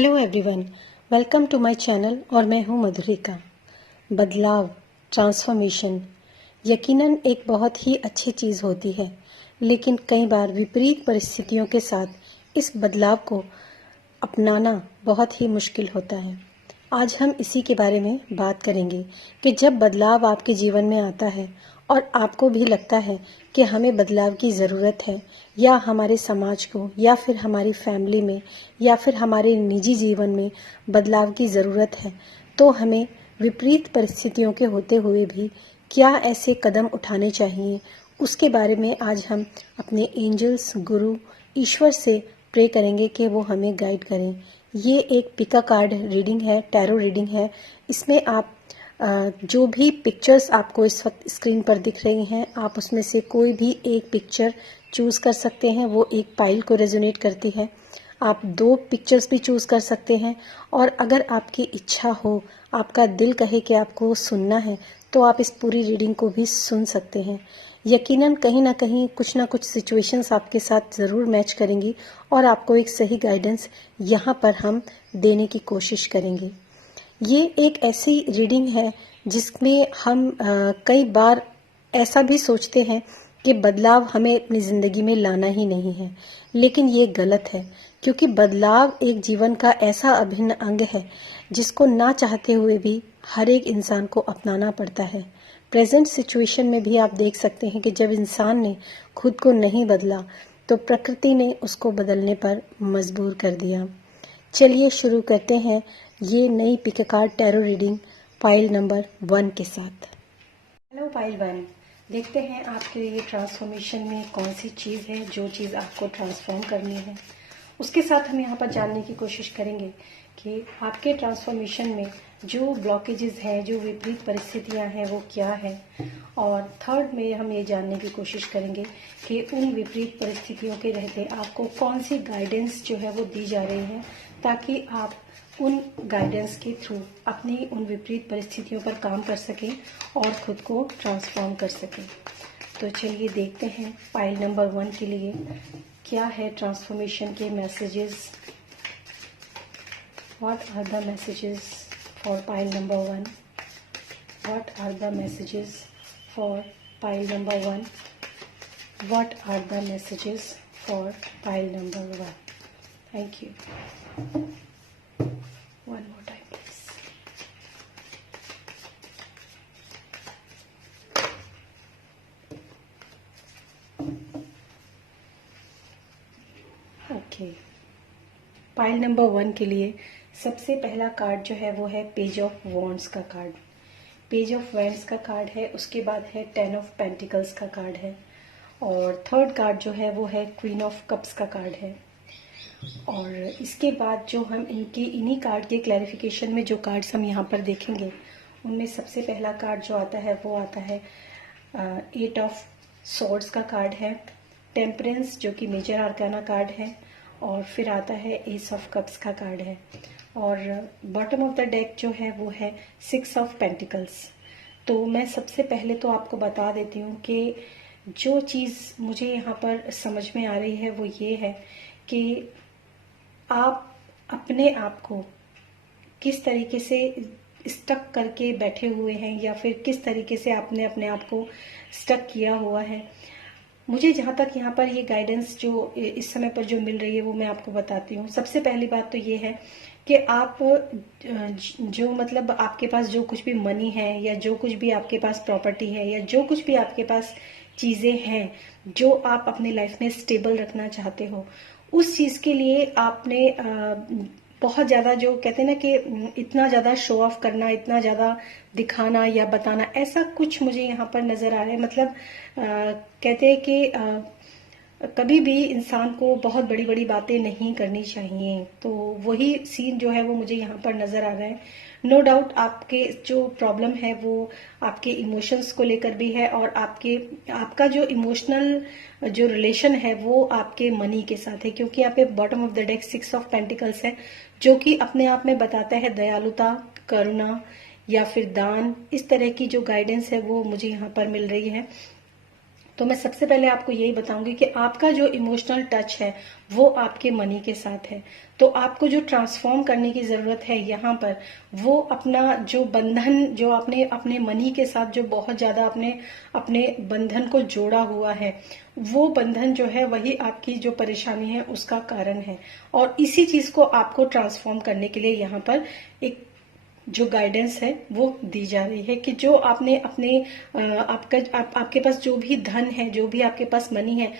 Hello everyone, welcome to my channel और मैं हूं मधुरिका। बदलाव, ट्रांसफॉर्मेशन यकीनन एक बहुत ही अच्छी चीज़ होती है, लेकिन कई बार विपरीत परिस्थितियों के साथ इस बदलाव को अपनाना बहुत ही मुश्किल होता है। आज हम इसी के बारे में बात करेंगे कि जब बदलाव आपके जीवन में आता है और आपको भी लगता है कि हमें बदलाव की ज़रूरत है, या हमारे समाज को या फिर हमारी फैमिली में या फिर हमारे निजी जीवन में बदलाव की ज़रूरत है, तो हमें विपरीत परिस्थितियों के होते हुए भी क्या ऐसे कदम उठाने चाहिए, उसके बारे में आज हम अपने एंजल्स, गुरु, ईश्वर से प्रे करेंगे कि वो हमें गाइड करें। ये एक पिका कार्ड रीडिंग है, टैरो रीडिंग है। इसमें आप जो भी पिक्चर्स आपको इस वक्त स्क्रीन पर दिख रही हैं, आप उसमें से कोई भी एक पिक्चर चूज़ कर सकते हैं। वो एक पाइल को रेजोनेट करती है। आप 2 पिक्चर्स भी चूज़ कर सकते हैं, और अगर आपकी इच्छा हो, आपका दिल कहे कि आपको सुनना है, तो आप इस पूरी रीडिंग को भी सुन सकते हैं। यकीनन कहीं ना कहीं कुछ ना कुछ सिचुएशंस आपके साथ ज़रूर मैच करेंगी और आपको एक सही गाइडेंस यहाँ पर हम देने की कोशिश करेंगे। ये एक ऐसी रीडिंग है जिसमें हम कई बार ऐसा भी सोचते हैं कि बदलाव हमें अपनी ज़िंदगी में लाना ही नहीं है, लेकिन ये गलत है, क्योंकि बदलाव एक जीवन का ऐसा अभिन्न अंग है जिसको ना चाहते हुए भी हर एक इंसान को अपनाना पड़ता है। प्रेजेंट सिचुएशन में भी आप देख सकते हैं कि जब इंसान ने खुद को नहीं बदला तो प्रकृति ने उसको बदलने पर मजबूर कर दिया। चलिए शुरू करते हैं ये नई pick card tarot reading pile number 1 के साथ। हेलो पाइल 1, देखते हैं आपके लिए ट्रांसफॉर्मेशन में कौन सी चीज़ है, जो चीज़ आपको ट्रांसफॉर्म करनी है। उसके साथ हम यहाँ पर जानने की कोशिश करेंगे कि आपके ट्रांसफॉर्मेशन में जो ब्लॉकेजेस हैं, जो विपरीत परिस्थितियाँ हैं, वो क्या है। और थर्ड में हम ये जानने की कोशिश करेंगे कि उन विपरीत परिस्थितियों के रहते आपको कौन सी गाइडेंस जो है वो दी जा रही है, ताकि आप उन गाइडेंस के थ्रू अपनी उन विपरीत परिस्थितियों पर काम कर सकें और खुद को ट्रांसफॉर्म कर सकें। तो चलिए देखते हैं पाइल नंबर 1 के लिए क्या है ट्रांसफॉर्मेशन के messages. What are the messages for pile number 1? What are the messages for pile number 1? What are the messages for pile number 1? Thank you. One more time, please. Okay, pile number 1 के लिए सबसे पहला card जो है वो है page of wands का card. Page of wands का कार्ड है, उसके बाद है 10 ऑफ पेंटिकल्स का कार्ड है, और थर्ड कार्ड जो है वो है क्वीन ऑफ कप्स का कार्ड है। और इसके बाद जो हम इन्हीं कार्ड के क्लैरिफिकेशन में जो कार्ड्स हम यहाँ पर देखेंगे, उनमें सबसे पहला कार्ड जो आता है वो आता है 8 ऑफ सॉर्ड्स का कार्ड है, टेम्परेंस जो कि मेजर आर्काना कार्ड है, और फिर आता है एस ऑफ कप्स का कार्ड है, और बॉटम ऑफ द डेक जो है वो है 6 ऑफ पेंटिकल्स। तो मैं सबसे पहले तो आपको बता देती हूँ कि जो चीज़ मुझे यहाँ पर समझ में आ रही है वो ये है कि आप अपने आप को किस तरीके से स्टक करके बैठे हुए हैं, या फिर किस तरीके से आपने अपने आप को स्टक किया हुआ है। मुझे जहाँ तक यहाँ पर ये गाइडेंस जो इस समय पर जो मिल रही है वो मैं आपको बताती हूँ। सबसे पहली बात तो ये है कि आप जो मतलब आपके पास जो कुछ भी मनी है, या जो कुछ भी आपके पास प्रॉपर्टी है, या जो कुछ भी आपके पास चीज़ें हैं जो आप अपने लाइफ में स्टेबल रखना चाहते हो, उस चीज़ के लिए आपने बहुत ज़्यादा जो कहते हैं ना कि इतना ज़्यादा शो ऑफ करना, इतना ज़्यादा दिखाना या बताना, ऐसा कुछ मुझे यहाँ पर नज़र आ रहा है। मतलब कहते हैं कि कभी भी इंसान को बहुत बड़ी बड़ी बातें नहीं करनी चाहिए। तो वही सीन जो है वो मुझे यहाँ पर नज़र आ रहा है। नो डाउट आपके जो प्रॉब्लम है वो आपके इमोशंस को लेकर भी है, और आपका जो इमोशनल जो रिलेशन है वो आपके मनी के साथ है, क्योंकि यहाँ पे bottom of the deck 6 of pentacles है, जो कि अपने आप में बताता है दयालुता, करुणा या फिर दान। इस तरह की जो गाइडेंस है वो मुझे यहाँ पर मिल रही है। तो मैं सबसे पहले आपको यही बताऊंगी कि आपका जो इमोशनल टच है वो आपके मनी के साथ है। तो आपको जो ट्रांसफॉर्म करने की जरूरत है यहाँ पर, वो अपना जो बंधन जो आपने अपने मनी के साथ जो बहुत ज्यादा अपने अपने बंधन को जोड़ा हुआ है, वो बंधन जो है वही आपकी जो परेशानी है उसका कारण है। और इसी चीज को आपको ट्रांसफॉर्म करने के लिए यहाँ पर एक जो गाइडेंस है वो दी जा रही है कि जो आपने अपने आपके पास जो भी धन है, जो भी आपके पास मनी है,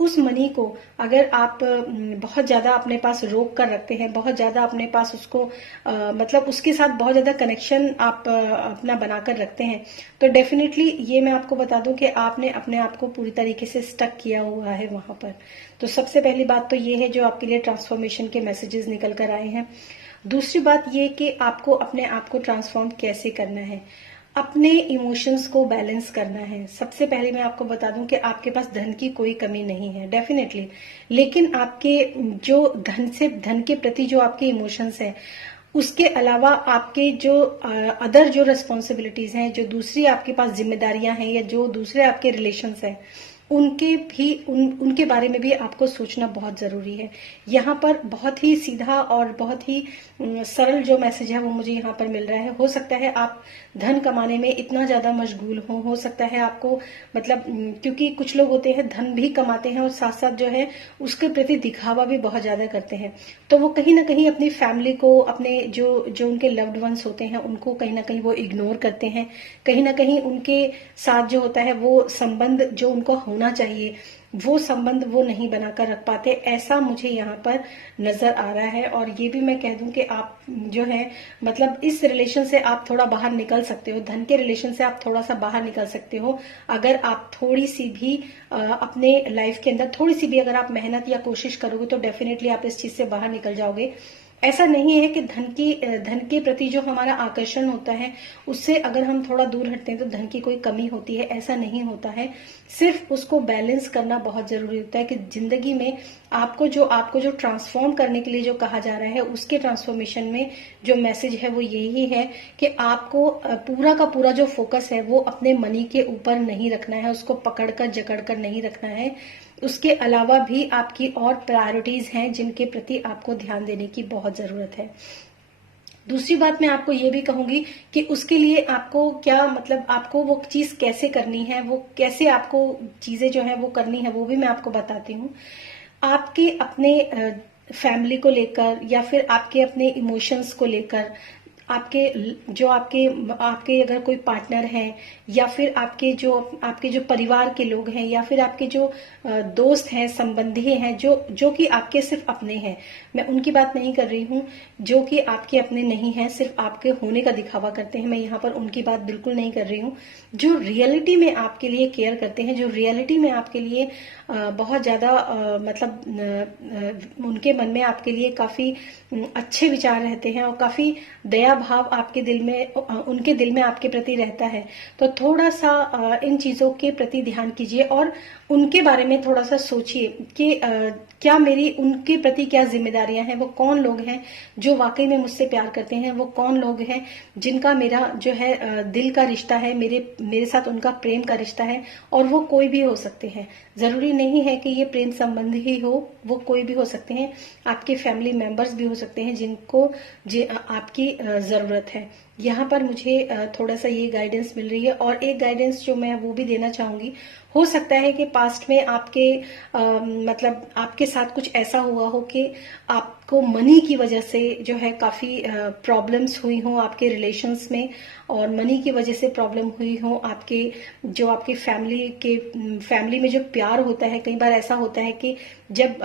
उस मनी को अगर आप बहुत ज्यादा अपने पास रोक कर रखते हैं, बहुत ज्यादा अपने पास उसको मतलब उसके साथ बहुत ज्यादा कनेक्शन आप अपना बनाकर रखते हैं, तो डेफिनेटली ये मैं आपको बता दूं कि आपने अपने आप को पूरी तरीके से स्टक किया हुआ है वहां पर। तो सबसे पहली बात तो ये है जो आपके लिए ट्रांसफॉर्मेशन के मैसेजेस निकल कर आए हैं। दूसरी बात ये कि आपको अपने आप को ट्रांसफॉर्म कैसे करना है, अपने इमोशंस को बैलेंस करना है। सबसे पहले मैं आपको बता दूं कि आपके पास धन की कोई कमी नहीं है डेफिनेटली, लेकिन आपके जो धन के प्रति जो आपके इमोशंस हैं, उसके अलावा आपके जो अदर जो रिस्पॉन्सिबिलिटीज हैं, जो दूसरी आपके पास जिम्मेदारियां हैं, या जो दूसरे आपके रिलेशंस हैं, उनके बारे में भी आपको सोचना बहुत जरूरी है। यहाँ पर बहुत ही सीधा और बहुत ही सरल जो मैसेज है वो मुझे यहाँ पर मिल रहा है। हो सकता है आप धन कमाने में इतना ज्यादा मशगूल हो सकता है आपको मतलब क्योंकि कुछ लोग होते हैं धन भी कमाते हैं और साथ साथ जो है उसके प्रति दिखावा भी बहुत ज्यादा करते हैं, तो वो कहीं ना कहीं अपनी फैमिली को, अपने जो उनके लव्ड वंस होते हैं उनको कहीं ना कहीं वो इग्नोर करते हैं। कहीं ना कहीं उनके साथ जो होता है वो संबंध जो उनको होना चाहिए वो संबंध वो नहीं बनाकर रख पाते, ऐसा मुझे यहाँ पर नजर आ रहा है। और ये भी मैं कह दूं कि आप जो है मतलब इस रिलेशन से आप थोड़ा बाहर निकल सकते हो, धन के रिलेशन से आप थोड़ा सा बाहर निकल सकते हो अगर आप थोड़ी सी भी अपने लाइफ के अंदर थोड़ी सी भी अगर आप मेहनत या कोशिश करोगे तो डेफिनेटली आप इस चीज से बाहर निकल जाओगे। ऐसा नहीं है कि धन के प्रति जो हमारा आकर्षण होता है उससे अगर हम थोड़ा दूर हटते हैं तो धन की कोई कमी होती है, ऐसा नहीं होता है। सिर्फ उसको बैलेंस करना बहुत जरूरी होता है कि जिंदगी में आपको जो ट्रांसफॉर्म करने के लिए जो कहा जा रहा है उसके ट्रांसफॉर्मेशन में जो मैसेज है वो यही है कि आपको पूरा का पूरा जो फोकस है वो अपने मनी के ऊपर नहीं रखना है, उसको पकड़कर जकड़कर नहीं रखना है। उसके अलावा भी आपकी और प्रायोरिटीज हैं जिनके प्रति आपको ध्यान देने की बहुत जरूरत है। दूसरी बात मैं आपको ये भी कहूंगी कि उसके लिए आपको क्या मतलब आपको वो चीज कैसे करनी है, वो कैसे आपको चीजें जो है वो करनी है, वो भी मैं आपको बताती हूँ। आपके अपने फैमिली को लेकर या फिर आपके अपने इमोशंस को लेकर, आपके अगर कोई पार्टनर है या फिर आपके जो परिवार के लोग हैं या फिर आपके जो दोस्त हैं, संबंधी हैं, जो कि आपके सिर्फ अपने हैं, मैं उनकी बात नहीं कर रही हूँ जो कि आपके अपने नहीं हैं, सिर्फ आपके होने का दिखावा करते हैं, मैं यहाँ पर उनकी बात बिल्कुल नहीं कर रही हूँ। जो रियलिटी में आपके लिए केयर करते हैं, जो रियलिटी में आपके लिए बहुत ज्यादा उनके मन में आपके लिए काफी अच्छे विचार रहते हैं और काफी दया भाव आपके दिल में उनके दिल में आपके प्रति रहता है। तो थोड़ा सा इन चीजों के प्रति ध्यान कीजिए और उनके बारे में थोड़ा सा सोचिए कि क्या मेरी उनके प्रति क्या जिम्मेदारियां हैं, वो कौन लोग हैं जो वाकई में मुझसे प्यार करते हैं, वो कौन लोग हैं जिनका मेरा जो है दिल का रिश्ता है, मेरे साथ उनका प्रेम का रिश्ता है। और वो कोई भी हो सकते हैं, जरूरी नहीं है कि ये प्रेम संबंध ही हो, वो कोई भी हो सकते हैं, आपके फैमिली मेंबर्स भी हो सकते हैं जिनको आपकी जरूरत है। यहाँ पर मुझे थोड़ा सा ये गाइडेंस मिल रही है। और एक गाइडेंस जो मैं वो भी देना चाहूंगी, हो सकता है कि पास्ट में आपके मतलब आपके साथ कुछ ऐसा हुआ हो कि आपको मनी की वजह से जो है काफी प्रॉब्लम्स हुई हो आपके रिलेशंस में, और मनी की वजह से प्रॉब्लम हुई हो आपके फैमिली में जो प्यार होता है। कई बार ऐसा होता है कि जब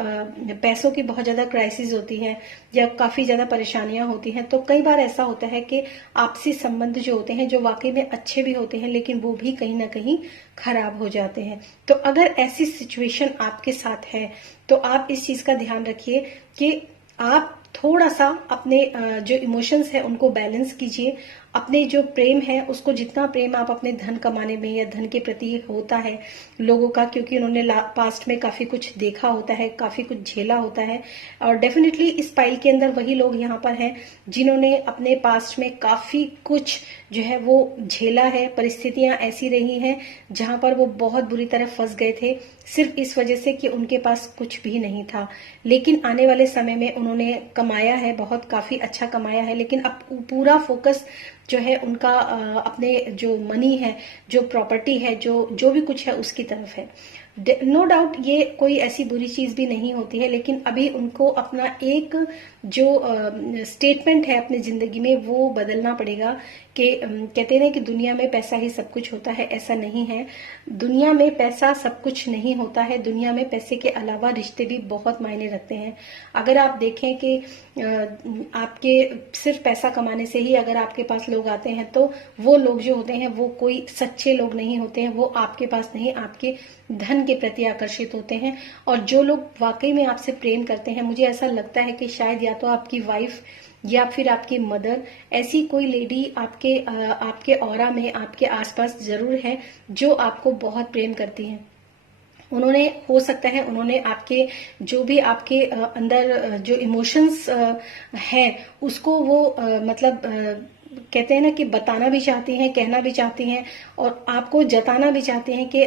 पैसों की बहुत ज्यादा क्राइसिस होती है या काफी ज्यादा परेशानियां होती हैं, तो कई बार ऐसा होता है कि आपसी संबंध जो होते हैं, जो वाकई में अच्छे भी होते हैं, लेकिन वो भी कहीं ना कहीं खराब हो जाते हैं। तो अगर ऐसी सिचुएशन आपके साथ है तो आप इस चीज का ध्यान रखिए कि आप थोड़ा सा अपने जो इमोशंस है उनको बैलेंस कीजिए। अपने जो प्रेम है उसको, जितना प्रेम आप अपने धन कमाने में या धन के प्रति होता है लोगों का, क्योंकि उन्होंने पास्ट में काफी कुछ देखा होता है, काफी कुछ झेला होता है, और डेफिनेटली इस पाइल के अंदर वही लोग यहाँ पर हैं जिन्होंने अपने पास्ट में काफी कुछ जो है वो झेला है, परिस्थितियां ऐसी रही हैं जहां पर वो बहुत बुरी तरह फंस गए थे, सिर्फ इस वजह से कि उनके पास कुछ भी नहीं था। लेकिन आने वाले समय में उन्होंने कमाया है, बहुत काफी अच्छा कमाया है, लेकिन अब पूरा फोकस जो है उनका अपने जो मनी है, जो प्रॉपर्टी है, जो जो भी कुछ है उसकी तरफ है। नो डाउट ये कोई ऐसी बुरी चीज भी नहीं होती है, लेकिन अभी उनको अपना एक जो स्टेटमेंट है अपनी जिंदगी में वो बदलना पड़ेगा कि कहते हैं कि दुनिया में पैसा ही सब कुछ होता है, ऐसा नहीं है। दुनिया में पैसा सब कुछ नहीं होता है, दुनिया में पैसे के अलावा रिश्ते भी बहुत मायने रखते हैं। अगर आप देखें कि आपके सिर्फ पैसा कमाने से ही अगर आपके पास लोग आते हैं तो वो लोग जो होते हैं वो कोई सच्चे लोग नहीं होते हैं, वो आपके पास नहीं आपके धन के प्रति आकर्षित होते हैं। और जो लोग वाकई में आपसे प्रेम करते हैं, मुझे ऐसा लगता है कि शायद या तो आपकी वाइफ या फिर आपकी मदर, ऐसी कोई लेडी आपके ऑरा में, आपके आसपास जरूर है जो आपको बहुत प्रेम करती हैं। उन्होंने, हो सकता है उन्होंने आपके जो भी आपके अंदर जो इमोशंस हैं उसको वो मतलब कहते हैं ना कि बताना भी चाहती हैं, कहना भी चाहती हैं और आपको जताना भी चाहते हैं कि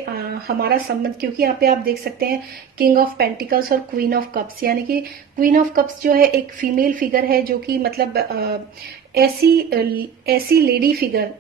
हमारा संबंध, क्योंकि यहाँ पे आप देख सकते हैं किंग ऑफ पेंटिकल्स और क्वीन ऑफ कप्स, यानी कि क्वीन ऑफ कप्स जो है एक फीमेल फिगर है जो कि मतलब ऐसी लेडी फिगर,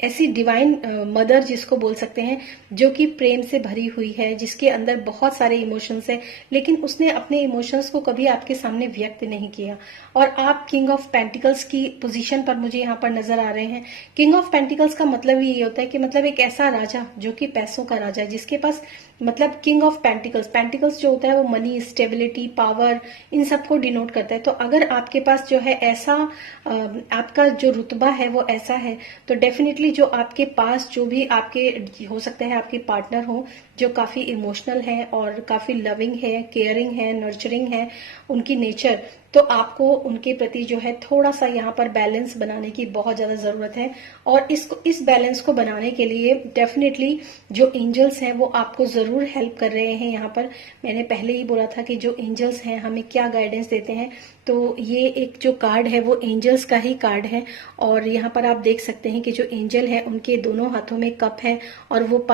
ऐसी डिवाइन मदर जिसको बोल सकते हैं, जो कि प्रेम से भरी हुई है, जिसके अंदर बहुत सारे इमोशंस है, लेकिन उसने अपने इमोशंस को कभी आपके सामने व्यक्त नहीं किया। और आप किंग ऑफ पेंटिकल्स की पोजीशन पर मुझे यहाँ पर नजर आ रहे हैं। किंग ऑफ पेंटिकल्स का मतलब ये होता है कि मतलब एक ऐसा राजा जो कि पैसों का राजा है, जिसके पास मतलब किंग ऑफ पेंटिकल्स, पेंटिकल्स जो होता है वो मनी, स्टेबिलिटी, पावर, इन सबको डिनोट करता है। तो अगर आपके पास जो है ऐसा आपका जो रुतबा है वो ऐसा है, तो डेफिनेटली जो आपके पास जो भी आपके हो सकता है आपके पार्टनर हो जो काफी इमोशनल है और काफी लविंग है, केयरिंग है, नर्चरिंग है उनकी नेचर, तो आपको उनके प्रति जो है थोड़ा सा यहाँ पर बैलेंस बनाने की बहुत ज्यादा जरूरत है। और इस बैलेंस को बनाने के लिए डेफिनेटली जो एंजल्स हैं वो आपको जरूर हेल्प कर रहे हैं। यहाँ पर मैंने पहले ही बोला था कि जो एंजल्स हैं हमें क्या गाइडेंस देते हैं, तो ये एक जो कार्ड है वो एंजल्स का ही कार्ड है। और यहाँ पर आप देख सकते हैं कि जो एंजल है उनके दोनों हाथों में कप है और वो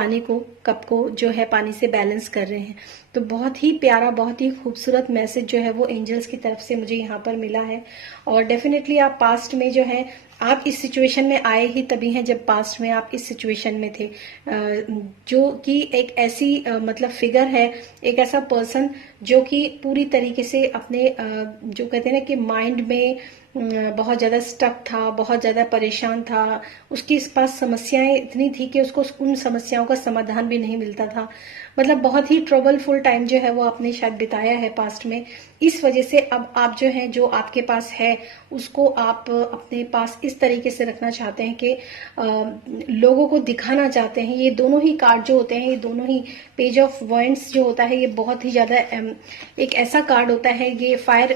कप को जो है पानी से बैलेंस कर रहे हैं। तो बहुत ही प्यारा, बहुत ही खूबसूरत मैसेज जो है वो एंजल्स की तरफ से मुझे यहाँ पर मिला है। और डेफिनेटली आप पास्ट में जो है आप इस सिचुएशन में आए ही तभी हैं जब पास्ट में आप इस सिचुएशन में थे, जो कि एक ऐसी मतलब फिगर है, एक ऐसा पर्सन जो कि पूरी तरीके से अपने जो कहते हैं ना कि माइंड में बहुत ज्यादा स्टक था, बहुत ज्यादा परेशान था, उसके पास समस्याएं इतनी थी कि उसको उन समस्याओं का समाधान भी नहीं मिलता था। मतलब बहुत ही ट्रबलफुल टाइम जो है वो आपने शायद बिताया है पास्ट में। इस वजह से अब आप जो है, जो आपके पास है उसको आप अपने पास इस तरीके से रखना चाहते हैं कि लोगों को दिखाना चाहते हैं। ये दोनों ही कार्ड जो होते हैं, ये दोनों ही पेज ऑफ वॉन्ड्स जो होता है, ये बहुत ही ज्यादा एक ऐसा कार्ड होता है, ये फायर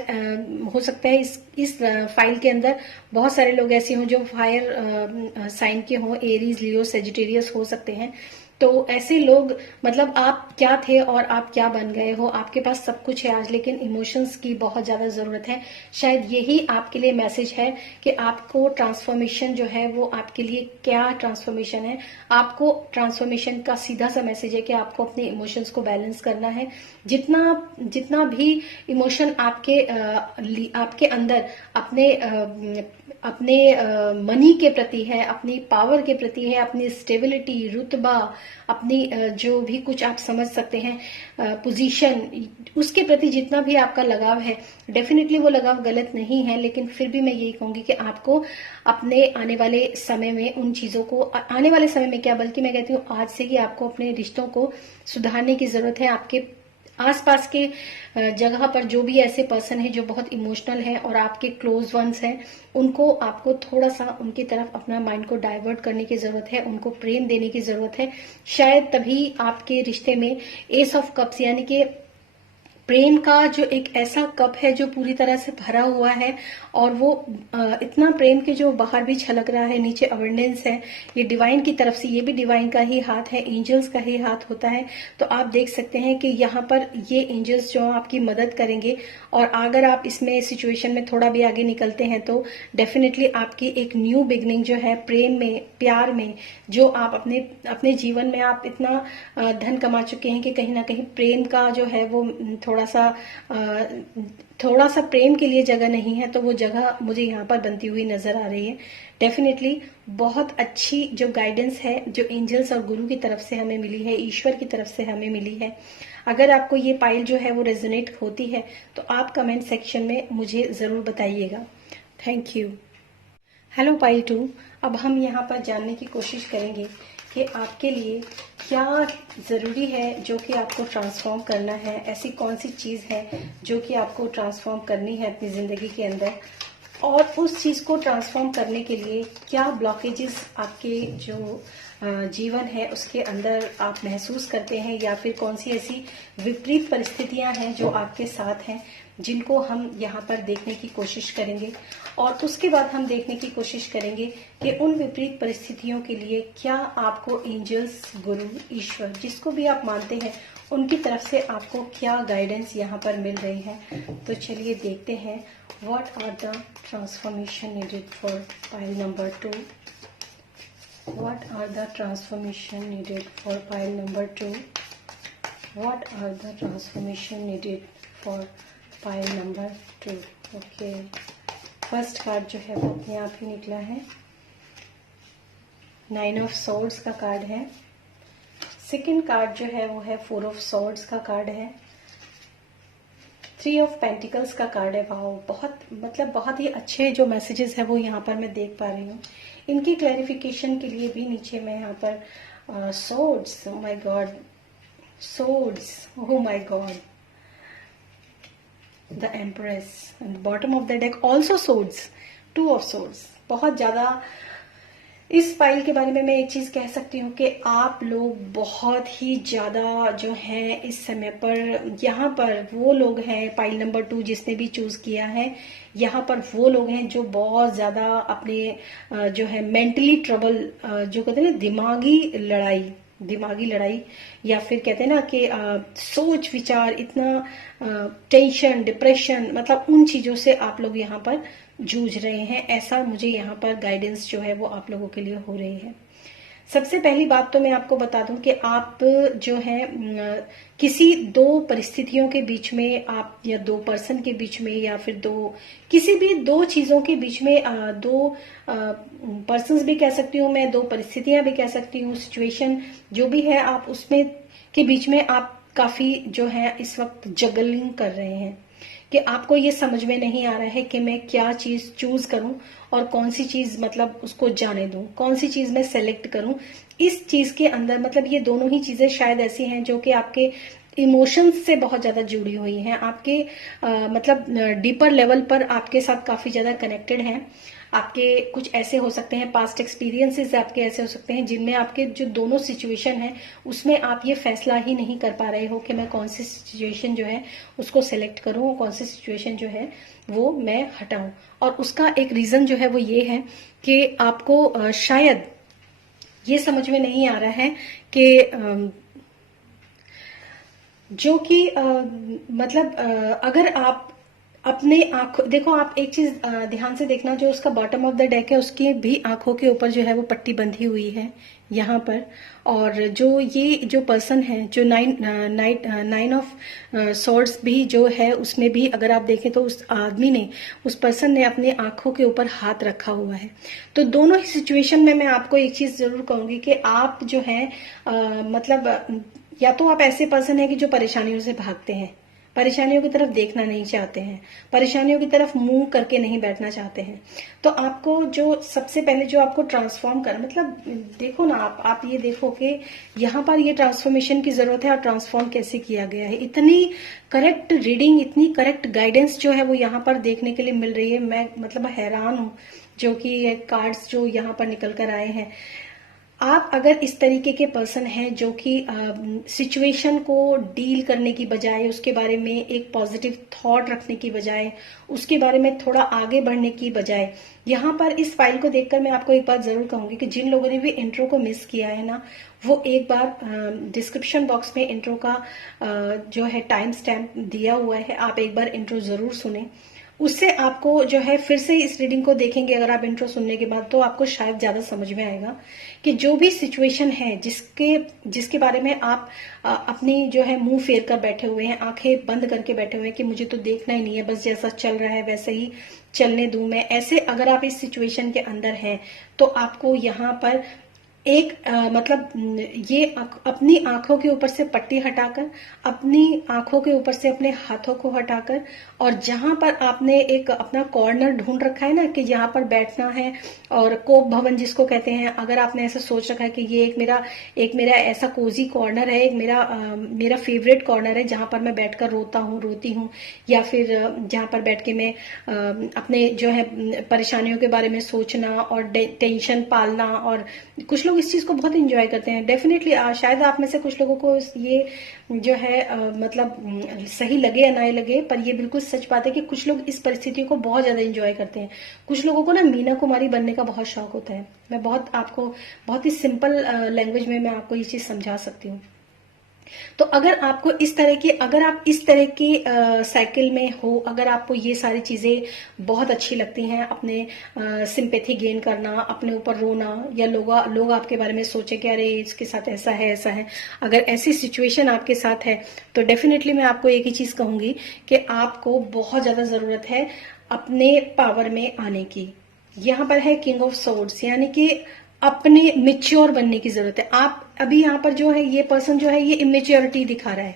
हो सकता है इस फाइल के अंदर बहुत सारे लोग ऐसे हों जो फायर साइन के हों, एरीज, लियो, सेजिटेरियस हो सकते हैं। तो ऐसे लोग, मतलब आप क्या थे और आप क्या बन गए हो, आपके पास सब कुछ है आज, लेकिन इमोशंस की बहुत ज्यादा जरूरत है। शायद यही आपके लिए मैसेज है कि आपको ट्रांसफॉर्मेशन जो है वो आपके लिए क्या ट्रांसफॉर्मेशन है। आपको ट्रांसफॉर्मेशन का सीधा सा मैसेज है कि आपको अपने इमोशंस को बैलेंस करना है। जितना भी इमोशन आपके अंदर अपने मनी के प्रति है, अपनी पावर के प्रति है, अपनी स्टेबिलिटी, रुतबा, अपनी जो भी कुछ आप समझ सकते हैं पोजीशन, उसके प्रति जितना भी आपका लगाव है, डेफिनेटली वो लगाव गलत नहीं है, लेकिन फिर भी मैं यही कहूंगी कि आपको अपने आने वाले समय में उन चीजों को, आने वाले समय में क्या बल्कि मैं कहती हूँ आज से ही आपको अपने रिश्तों को सुधारने की जरूरत है। आपके आसपास के जगह पर जो भी ऐसे पर्सन है जो बहुत इमोशनल है और आपके क्लोज वंस हैं, उनको आपको थोड़ा सा उनकी तरफ अपना माइंड को डाइवर्ट करने की जरूरत है, उनको प्रेम देने की जरूरत है। शायद तभी आपके रिश्ते में एस ऑफ कप्स यानी कि प्रेम का जो एक ऐसा कप है जो पूरी तरह से भरा हुआ है, और वो इतना प्रेम के जो बाहर भी छलक रहा है, नीचे अबंडेंस है। ये डिवाइन की तरफ से, ये भी डिवाइन का ही हाथ है, एंजल्स का ही हाथ होता है। तो आप देख सकते हैं कि यहाँ पर ये एंजल्स जो आपकी मदद करेंगे, और अगर आप इसमें सिचुएशन में थोड़ा भी आगे निकलते हैं तो डेफिनेटली आपकी एक न्यू बिगनिंग जो है प्रेम में, प्यार में, जो आप अपने अपने जीवन में आप इतना धन कमा चुके हैं कि कहीं ना कहीं प्रेम का जो है वो थोड़ा सा प्रेम के लिए जगह नहीं है, तो वो जगह मुझे यहाँ पर बनती हुई नजर आ रही है। डेफिनेटली बहुत अच्छी जो गाइडेंस है, जो एंजल्स और गुरु की तरफ से हमें मिली है, ईश्वर की तरफ से हमें मिली है। अगर आपको ये पाइल जो है वो रेजोनेट होती है तो आप कमेंट सेक्शन में मुझे जरूर बताइएगा। Thank you. हेलो पाइल 2, अब हम यहाँ पर जानने की कोशिश करेंगे कि आपके लिए क्या ज़रूरी है जो कि आपको ट्रांसफॉर्म करना है। ऐसी कौन सी चीज़ है जो कि आपको ट्रांसफॉर्म करनी है अपनी ज़िंदगी के अंदर, और उस चीज़ को ट्रांसफॉर्म करने के लिए क्या ब्लॉकेजेस आपके जो जीवन है उसके अंदर आप महसूस करते हैं, या फिर कौन सी ऐसी विपरीत परिस्थितियां हैं जो आपके साथ हैं, जिनको हम यहाँ पर देखने की कोशिश करेंगे। और उसके बाद हम देखने की कोशिश करेंगे कि उन विपरीत परिस्थितियों के लिए क्या आपको एंजल्स, गुरु, ईश्वर, जिसको भी आप मानते हैं, उनकी तरफ से आपको क्या गाइडेंस यहाँ पर मिल रही है। तो चलिए देखते हैं, what are the transformation needed for pile number 2। What are the transformation needed for pile number 2? What are the transformation needed for pile number 2? Okay. First card जो है वो अपने आप ही निकला है, 9 ऑफ सॉर्ड्स का कार्ड है। सेकंड कार्ड जो है वो है 4 ऑफ सॉर्ड्स का कार्ड है। 3 ऑफ पेंटिकल्स का कार्ड है। वाओ, बहुत ही अच्छे जो मैसेजेस है वो यहाँ पर मैं देख पा रही हूँ। इनकी क्लैरिफिकेशन के लिए भी नीचे मैं यहाँ पर swords, oh my God, swords, oh my God, the empress, and bottom of the deck also swords, 2 of swords. बहुत ज्यादा इस फाइल के बारे में मैं एक चीज कह सकती हूँ कि आप लोग बहुत ही ज्यादा जो हैं इस समय पर, यहाँ पर वो लोग हैं, फाइल नंबर 2 जिसने भी चूज किया है, यहाँ पर वो लोग हैं जो बहुत ज्यादा अपने जो है मेंटली ट्रबल, जो कहते हैं ना दिमागी लड़ाई, या फिर कहते हैं ना कि सोच विचार, इतना टेंशन, डिप्रेशन, मतलब उन चीजों से आप लोग यहाँ पर जूझ रहे हैं। ऐसा मुझे यहाँ पर गाइडेंस जो है वो आप लोगों के लिए हो रही है। सबसे पहली बात तो मैं आपको बता दूं कि आप जो है किसी 2 परिस्थितियों के बीच में, आप या 2 पर्सन के बीच में, या फिर किसी भी 2 चीजों के बीच में, 2 पर्सन्स भी कह सकती हूँ मैं, 2 परिस्थितियां भी कह सकती हूँ, सिचुएशन जो भी है, आप उसमें के बीच में आप काफी जो है इस वक्त जगलिंग कर रहे हैं कि आपको ये समझ में नहीं आ रहा है कि मैं क्या चीज चूज करूं और कौन सी चीज मतलब उसको जाने दूं, कौन सी चीज मैं सेलेक्ट करूं। इस चीज के अंदर मतलब ये दोनों ही चीजें शायद ऐसी हैं जो कि आपके इमोशंस से बहुत ज्यादा जुड़ी हुई हैं, आपके मतलब डीपर लेवल पर आपके साथ काफी ज्यादा कनेक्टेड हैं। आपके कुछ ऐसे हो सकते हैं, पास्ट एक्सपीरियंसेस आपके ऐसे हो सकते हैं जिनमें आपके जो दोनों सिचुएशन है उसमें आप ये फैसला ही नहीं कर पा रहे हो कि मैं कौन सी सिचुएशन जो है उसको सेलेक्ट करूं, कौन सी सिचुएशन जो है वो मैं हटाऊं। और उसका एक रीजन जो है वो ये है कि आपको शायद ये समझ में नहीं आ रहा है कि जो कि मतलब अगर आप अपने आंखों, देखो आप एक चीज ध्यान से देखना, जो उसका बॉटम ऑफ द डेक है उसकी भी आंखों के ऊपर जो है वो पट्टी बंधी हुई है यहाँ पर। और जो पर्सन है, जो 9 ऑफ सॉर्ड्स भी जो है उसमें भी अगर आप देखें तो उस पर्सन ने अपने आंखों के ऊपर हाथ रखा हुआ है। तो दोनों ही सिचुएशन में मैं आपको एक चीज जरूर कहूंगी कि आप जो है मतलब या तो आप ऐसे पर्सन है कि जो परेशानियों से भागते हैं, परेशानियों की तरफ देखना नहीं चाहते हैं, परेशानियों की तरफ मुंह करके नहीं बैठना चाहते हैं। तो आपको जो सबसे पहले जो आपको ट्रांसफॉर्म कर, मतलब देखो ना, आप ये देखो कि यहाँ पर ये ट्रांसफॉर्मेशन की जरूरत है और ट्रांसफॉर्म कैसे किया गया है। इतनी करेक्ट रीडिंग, इतनी करेक्ट गाइडेंस जो है वो यहाँ पर देखने के लिए मिल रही है। मैं मतलब हैरान हूँ जो कि कार्ड्स जो यहाँ पर निकल कर आए हैं। आप अगर इस तरीके के पर्सन हैं जो कि सिचुएशन को डील करने की बजाय, उसके बारे में एक पॉजिटिव थॉट रखने की बजाय, उसके बारे में थोड़ा आगे बढ़ने की बजाय, यहाँ पर इस फाइल को देखकर मैं आपको एक बात जरूर कहूंगी कि जिन लोगों ने भी इंट्रो को मिस किया है ना, वो एक बार डिस्क्रिप्शन बॉक्स में इंट्रो का जो है टाइम स्टैम्प दिया हुआ है, आप एक बार इंट्रो जरूर सुने। उससे आपको जो है फिर से इस रीडिंग को देखेंगे अगर आप इंट्रो सुनने के बाद, तो आपको शायद ज्यादा समझ में आएगा कि जो भी सिचुएशन है जिसके बारे में आप अपनी जो है मुंह फेर कर बैठे हुए हैं, आंखें बंद करके बैठे हुए हैं कि मुझे तो देखना ही नहीं है, बस जैसा चल रहा है वैसे ही चलने दूं मैं, ऐसे अगर आप इस सिचुएशन के अंदर हैं तो आपको यहाँ पर एक मतलब ये अपनी आंखों के ऊपर से पट्टी हटाकर, अपनी आंखों के ऊपर से अपने हाथों को हटाकर, और जहां पर आपने एक अपना कॉर्नर ढूंढ रखा है ना कि यहाँ पर बैठना है, और कोप भवन जिसको कहते हैं, अगर आपने ऐसा सोच रखा है कि ये एक मेरा ऐसा कोजी कॉर्नर है, एक मेरा फेवरेट कॉर्नर है जहां पर मैं बैठकर रोती हूँ, या फिर जहां पर बैठ के मैं अपने जो है परेशानियों के बारे में सोचना और टेंशन पालना, और कुछ लोग इस चीज को बहुत एंजॉय करते हैं। डेफिनेटली शायद आप में से कुछ लोगों को ये जो है मतलब सही लगे या ना लगे, पर ये बिल्कुल सच बात है कि कुछ लोग इस परिस्थिति को बहुत ज्यादा एंजॉय करते हैं। कुछ लोगों को ना मीना कुमारी बनने का बहुत शौक होता है। मैं बहुत ही सिंपल लैंग्वेज में मैं आपको ये चीज समझा सकती हूँ। तो अगर आप इस तरह की साइकिल में हो, अगर आपको ये सारी चीजें बहुत अच्छी लगती हैं, अपने सिंपैथी गेन करना, अपने ऊपर रोना, या लोग आपके बारे में सोचे कि अरे इसके साथ ऐसा है, अगर ऐसी सिचुएशन आपके साथ है तो डेफिनेटली मैं आपको एक ही चीज कहूंगी कि आपको बहुत ज्यादा जरूरत है अपने पावर में आने की। यहाँ पर है किंग ऑफ सोर्ड्स, यानी कि अपने मिच्योर बनने की जरूरत है। आप अभी यहाँ पर जो है ये पर्सन जो है ये इमेच्योरिटी दिखा रहा है,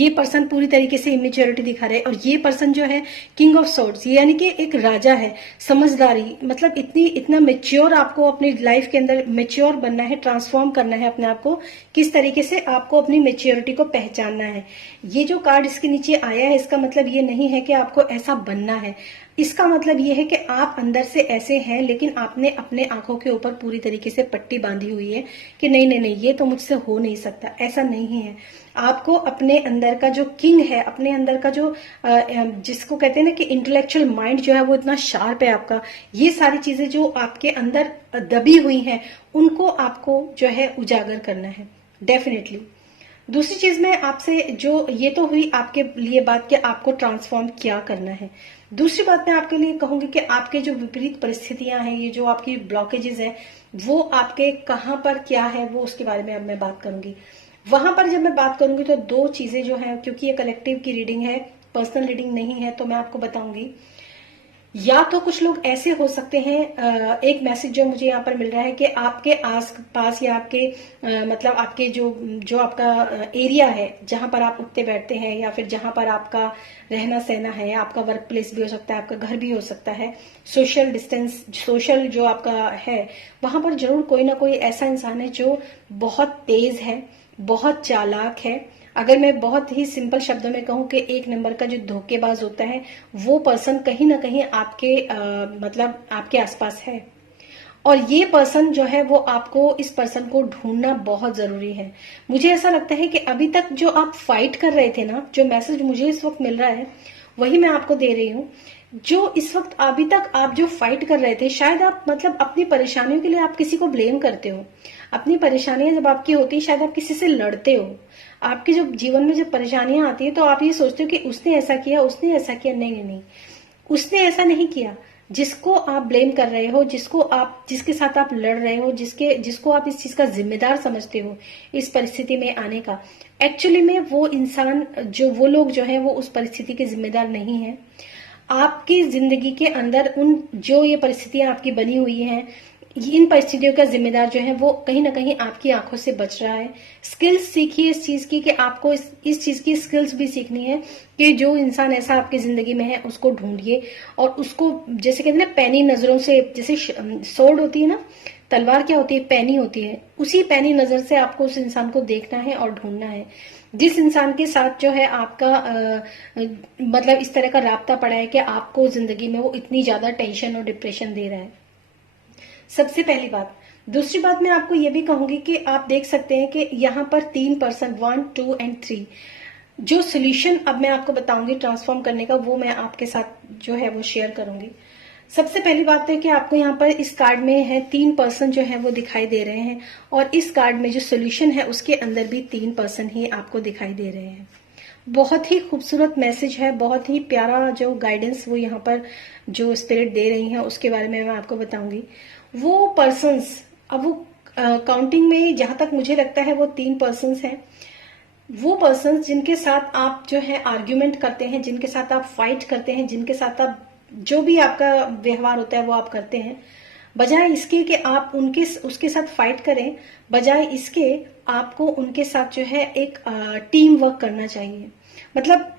ये पर्सन पूरी तरीके से इमेच्योरिटी दिखा रहा है। और ये पर्सन जो है किंग ऑफ सोर्ड्स, ये यानी कि एक राजा है, समझदारी, मतलब इतना मेच्योर आपको अपनी लाइफ के अंदर मेच्योर बनना है, ट्रांसफॉर्म करना है अपने आप को, किस तरीके से आपको अपनी मेच्योरिटी को पहचानना है। ये जो कार्ड इसके नीचे आया है, इसका मतलब ये नहीं है कि आपको ऐसा बनना है, इसका मतलब ये है कि आप अंदर से ऐसे हैं, लेकिन आपने अपने आंखों के ऊपर पूरी तरीके से पट्टी बांधी हुई है कि नहीं नहीं नहीं, ये तो मुझसे हो नहीं सकता। ऐसा नहीं है। आपको अपने अंदर का जो किंग है, अपने अंदर का जो जिसको कहते हैं ना कि इंटेलेक्चुअल माइंड जो है वो इतना शार्प है आपका, ये सारी चीजें जो आपके अंदर दबी हुई हैं उनको आपको जो है उजागर करना है डेफिनेटली। दूसरी चीज मैं आपसे, जो ये तो हुई आपके लिए बात कि आपको ट्रांसफॉर्म क्या करना है। दूसरी बात मैं आपके लिए कहूंगी कि आपके जो विपरीत परिस्थितियां हैं, ये जो आपकी ब्लॉकेजेस हैं, वो आपके कहाँ पर क्या है, वो उसके बारे में अब मैं बात करूंगी। वहां पर जब मैं बात करूंगी तो दो चीजें जो है, क्योंकि ये कलेक्टिव की रीडिंग है, पर्सनल रीडिंग नहीं है, तो मैं आपको बताऊंगी। या तो कुछ लोग ऐसे हो सकते हैं, एक मैसेज जो मुझे यहाँ पर मिल रहा है कि आपके आस पास या आपके मतलब आपके जो आपका एरिया है जहां पर आप उठते बैठते हैं, या फिर जहां पर आपका रहना सहना है, आपका वर्क प्लेस भी हो सकता है, आपका घर भी हो सकता है, सोशल डिस्टेंस, सोशल जो आपका है, वहां पर जरूर कोई ना कोई ऐसा इंसान है जो बहुत तेज है, बहुत चालाक है। अगर मैं बहुत ही सिंपल शब्दों में कहूं कि एक नंबर का जो धोखेबाज होता है, वो पर्सन कहीं ना कहीं आपके मतलब आपके आसपास है। और ये पर्सन जो है वो आपको इस पर्सन को ढूंढना बहुत जरूरी है। मुझे ऐसा लगता है कि अभी तक जो आप फाइट कर रहे थे ना, जो मैसेज मुझे इस वक्त मिल रहा है वही मैं आपको दे रही हूँ। जो इस वक्त अभी तक आप जो फाइट कर रहे थे, शायद आप मतलब अपनी परेशानियों के लिए आप किसी को ब्लेम करते हो। अपनी परेशानियां जब आपकी होती है, शायद आप किसी से लड़ते हो। आपके जो जीवन में जब परेशानियां आती है तो आप ये सोचते हो कि उसने ऐसा किया, उसने ऐसा किया। नहीं नहीं नहीं, उसने ऐसा नहीं किया। जिसको आप ब्लेम कर रहे हो, जिसके साथ आप लड़ रहे हो, जिसको आप इस चीज का जिम्मेदार समझते हो इस परिस्थिति में आने का, एक्चुअली में वो इंसान, वो लोग जो है वो उस परिस्थिति के जिम्मेदार नहीं है। आपकी जिंदगी के अंदर जो ये परिस्थितियां आपकी बनी हुई हैं, इन परिस्थितियों का जिम्मेदार जो है वो कहीं ना कहीं आपकी आंखों से बच रहा है। स्किल्स सीखिए इस चीज की कि आपको इस चीज की स्किल्स भी सीखनी है कि जो इंसान ऐसा आपकी जिंदगी में है उसको ढूंढिए, और उसको जैसे कहते हैं ना पैनी नजरों से, जैसे सोर्ड होती है ना, तलवार क्या होती है, पैनी होती है, उसी पैनी नजर से आपको उस इंसान को देखना है और ढूंढना है। जिस इंसान के साथ जो है आपका मतलब इस तरह का राब्ता पड़ा है कि आपको जिंदगी में वो इतनी ज्यादा टेंशन और डिप्रेशन दे रहा है। सबसे पहली बात, दूसरी बात मैं आपको ये भी कहूंगी कि आप देख सकते हैं कि यहाँ पर 3 पर्सन 1, 2 एंड 3 जो सोल्यूशन अब मैं आपको बताऊंगी ट्रांसफॉर्म करने का, वो मैं आपके साथ जो है वो शेयर करूंगी। सबसे पहली बात है कि आपको यहाँ पर इस कार्ड में है 3 पर्सन जो है वो दिखाई दे रहे हैं, और इस कार्ड में जो सोल्यूशन है उसके अंदर भी 3 पर्सन ही आपको दिखाई दे रहे हैं। बहुत ही खूबसूरत मैसेज है, बहुत ही प्यारा जो गाइडेंस वो यहाँ पर जो स्पिरिट दे रही हैं उसके बारे में मैं आपको बताऊंगी। वो पर्सन्स, अब वो काउंटिंग में जहां तक मुझे लगता है वो 3 पर्सन्स हैं। वो पर्सन्स जिनके साथ आप जो है आर्ग्यूमेंट करते हैं, जिनके साथ आप फाइट करते हैं, जिनके साथ आप जो भी आपका व्यवहार होता है वो आप करते हैं, बजाय इसके कि आप उसके साथ फाइट करें, बजाय इसके आपको उनके साथ जो है एक टीम वर्क करना चाहिए। मतलब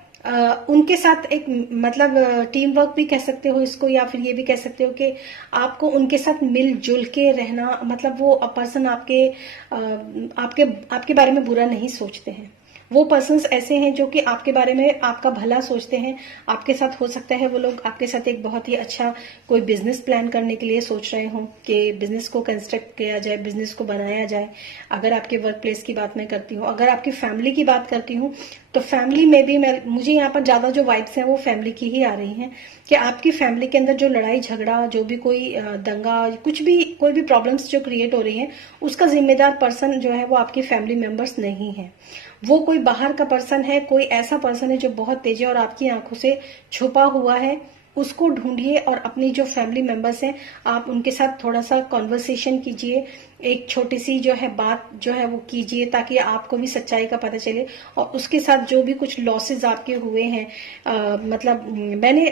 उनके साथ एक मतलब टीम वर्क भी कह सकते हो इसको, या फिर ये भी कह सकते हो कि आपको उनके साथ मिलजुल के रहना, मतलब वो पर्सन आपके आपके बारे में बुरा नहीं सोचते हैं। वो पर्सन्स ऐसे हैं जो कि आपके बारे में आपका भला सोचते हैं। आपके साथ हो सकता है वो लोग आपके साथ एक बहुत ही अच्छा कोई बिजनेस प्लान करने के लिए सोच रहे हो कि बिजनेस को कंस्ट्रक्ट किया जाए, बिजनेस को बनाया जाए। अगर आपके वर्क प्लेस की बात मैं करती हूँ, अगर आपकी फैमिली की बात करती हूँ, तो फैमिली में भी मुझे यहाँ पर ज्यादा जो वाइब्स हैं वो फैमिली की ही आ रही हैं कि आपकी फैमिली के अंदर जो लड़ाई झगड़ा, जो भी कोई दंगा, कुछ भी कोई भी प्रॉब्लम्स जो क्रिएट हो रही हैं, उसका जिम्मेदार पर्सन जो है वो आपकी फैमिली मेंबर्स नहीं है। वो कोई बाहर का पर्सन है, कोई ऐसा पर्सन है जो बहुत तेज है और आपकी आंखों से छुपा हुआ है। उसको ढूंढिए और अपनी जो फैमिली मेंबर्स हैं आप उनके साथ थोड़ा सा कॉन्वर्सेशन कीजिए, एक छोटी सी जो है बात जो है वो कीजिए, ताकि आपको भी सच्चाई का पता चले। और उसके साथ जो भी कुछ लॉसेस आपके हुए हैं, मतलब मैंने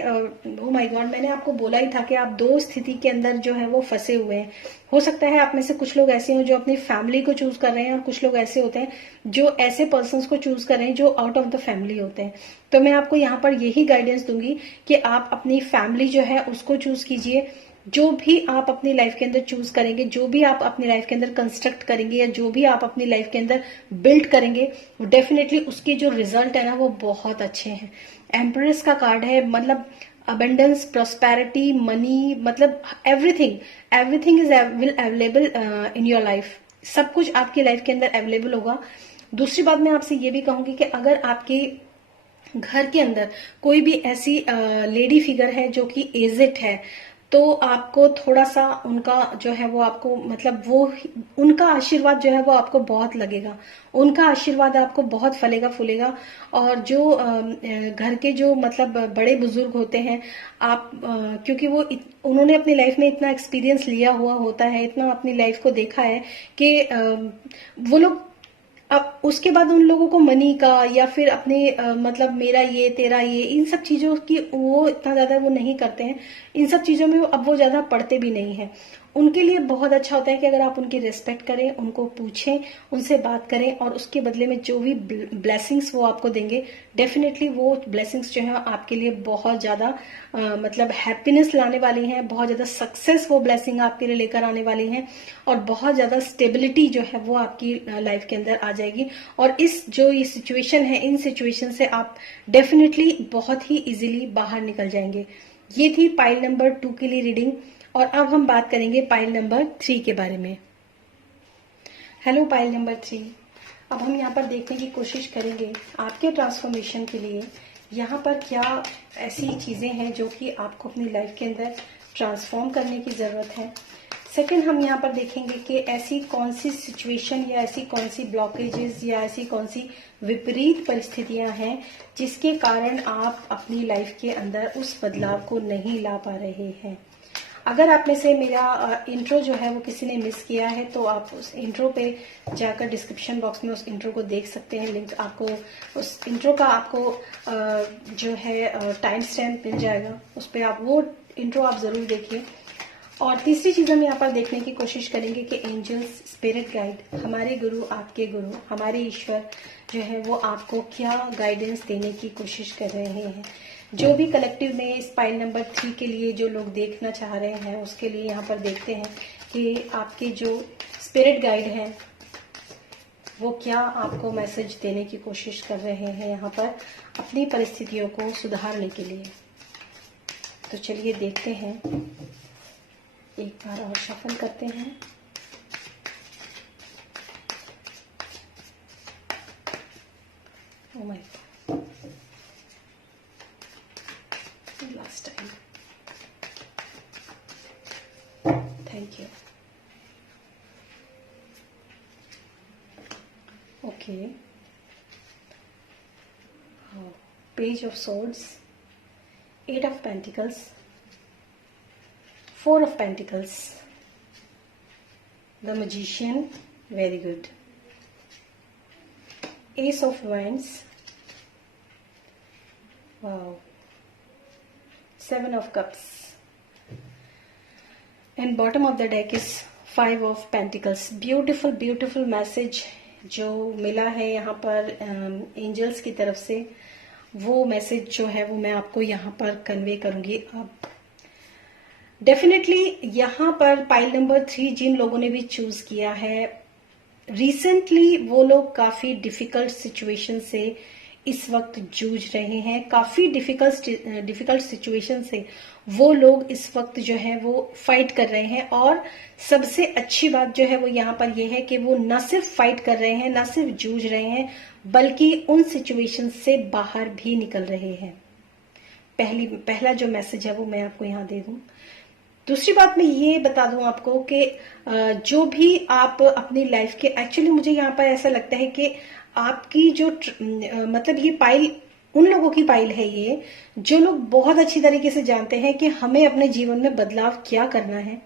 ओ माय गॉड, मैंने आपको बोला ही था कि आप 2 स्थिति के अंदर जो है वो फंसे हुए हैं। हो सकता है आप में से कुछ लोग ऐसे हो जो अपनी फैमिली को चूज कर रहे हैं, और कुछ लोग ऐसे होते हैं जो ऐसे पर्सन को चूज कर रहे हैं जो आउट ऑफ द फैमिली होते हैं। तो मैं आपको यहाँ पर यही गाइडेंस दूंगी कि आप अपनी फैमिली जो है उसको चूज कीजिए। जो भी आप अपनी लाइफ के अंदर चूज करेंगे, जो भी आप अपनी लाइफ के अंदर कंस्ट्रक्ट करेंगे, या जो भी आप अपनी लाइफ के अंदर बिल्ड करेंगे, डेफिनेटली उसके जो रिजल्ट है ना वो बहुत अच्छे हैं। एम्प्रेस का कार्ड है, मतलब अबेंडेंस, प्रॉस्पेरिटी, मनी, मतलब everything everything is will available in your life. सब कुछ आपकी लाइफ के अंदर अवेलेबल होगा। दूसरी बात मैं आपसे ये भी कहूंगी कि अगर आपके घर के अंदर कोई भी ऐसी लेडी फिगर है जो कि एजेड है, तो आपको थोड़ा सा उनका जो है वो आपको, मतलब वो उनका आशीर्वाद जो है वो आपको बहुत लगेगा। उनका आशीर्वाद आपको बहुत फलेगा फूलेगा। और जो घर के जो मतलब बड़े बुजुर्ग होते हैं, आप क्योंकि उन्होंने अपनी लाइफ में इतना एक्सपीरियंस लिया हुआ होता है, इतना अपनी लाइफ को देखा है कि वो लोग, अब उसके बाद उन लोगों को मनी का या फिर अपने मतलब मेरा ये तेरा ये, इन सब चीजों की वो इतना ज्यादा वो नहीं करते हैं। इन सब चीजों में अब वो ज्यादा पढ़ते भी नहीं है। उनके लिए बहुत अच्छा होता है कि अगर आप उनकी रिस्पेक्ट करें, उनको पूछें, उनसे बात करें, और उसके बदले में जो भी ब्लेसिंग्स वो आपको देंगे, डेफिनेटली वो ब्लेसिंग्स जो है आपके लिए बहुत ज्यादा मतलब हैप्पीनेस लाने वाली हैं, बहुत ज्यादा सक्सेस वो ब्लेसिंग आपके लिए लेकर आने वाली हैं, और बहुत ज्यादा स्टेबिलिटी जो है वो आपकी लाइफ के अंदर आ जाएगी। और ये सिचुएशन है, इन सिचुएशन से आप डेफिनेटली बहुत ही इजीली बाहर निकल जाएंगे। ये थी पाइल नंबर 2 के लिए रीडिंग। और अब हम बात करेंगे पाइल नंबर 3 के बारे में। हेलो पाइल नंबर 3, अब हम यहाँ पर देखने की कोशिश करेंगे आपके ट्रांसफॉर्मेशन के लिए यहाँ पर क्या ऐसी चीजें हैं जो कि आपको अपनी लाइफ के अंदर ट्रांसफॉर्म करने की जरूरत है। सेकंड, हम यहाँ पर देखेंगे कि ऐसी कौन सी सिचुएशन या ऐसी कौन सी ब्लॉकेजेस या ऐसी कौन सी विपरीत परिस्थितियां हैं जिसके कारण आप अपनी लाइफ के अंदर उस बदलाव को नहीं ला पा रहे हैं। अगर आप में से मेरा इंट्रो जो है वो किसी ने मिस किया है, तो आप उस इंट्रो पे जाकर डिस्क्रिप्शन बॉक्स में उस इंट्रो को देख सकते हैं। लिंक आपको उस इंट्रो का आपको जो है टाइम स्टैम्प मिल जाएगा, उस पर आप वो इंट्रो आप जरूर देखिए। और तीसरी चीज हम यहाँ पर देखने की कोशिश करेंगे कि एंजल्स, स्पिरिट गाइड, हमारे गुरु, आपके गुरु, हमारे ईश्वर जो है वो आपको क्या गाइडेंस देने की कोशिश कर रहे हैं। जो भी कलेक्टिव में इस पाइल नंबर 3 के लिए जो लोग देखना चाह रहे हैं, उसके लिए यहाँ पर देखते हैं कि आपके जो स्पिरिट गाइड हैं वो क्या आपको मैसेज देने की कोशिश कर रहे हैं यहाँ पर अपनी परिस्थितियों को सुधारने के लिए। तो चलिए देखते हैं, एक बार और शफल करते हैं। My God, last time, thank you. Okay, page of swords, 8 of pentacles, 4 of pentacles, the magician, very good, ace of wands, wow, 7 of cups, and bottom of the deck is 5 of pentacles. Beautiful beautiful message जो मिला है यहाँ पर angels की तरफ से, वो message जो है वो मैं आपको यहाँ पर कन्वे करूंगी। अब डेफिनेटली यहाँ पर पाइल नंबर 3 जिन लोगों ने भी चूज किया है, रिसेंटली वो लोग काफी डिफिकल्ट सिचुएशन से इस वक्त जूझ रहे हैं, काफी डिफिकल्ट सिचुएशन से वो लोग इस वक्त जो है वो फाइट कर रहे हैं। और सबसे अच्छी बात जो है वो यहाँ पर ये है कि वो न सिर्फ फाइट कर रहे हैं, न सिर्फ जूझ रहे हैं, बल्कि उन सिचुएशन से बाहर भी निकल रहे हैं। पहला जो मैसेज है वो मैं आपको यहाँ दे दूं। दूसरी बात मैं ये बता दूं आपको कि जो भी आप अपनी लाइफ के, एक्चुअली मुझे यहाँ पर ऐसा लगता है कि आपकी जो मतलब ये पाइल उन लोगों की पाइल है ये, जो लोग बहुत अच्छी तरीके से जानते हैं कि हमें अपने जीवन में बदलाव क्या करना है,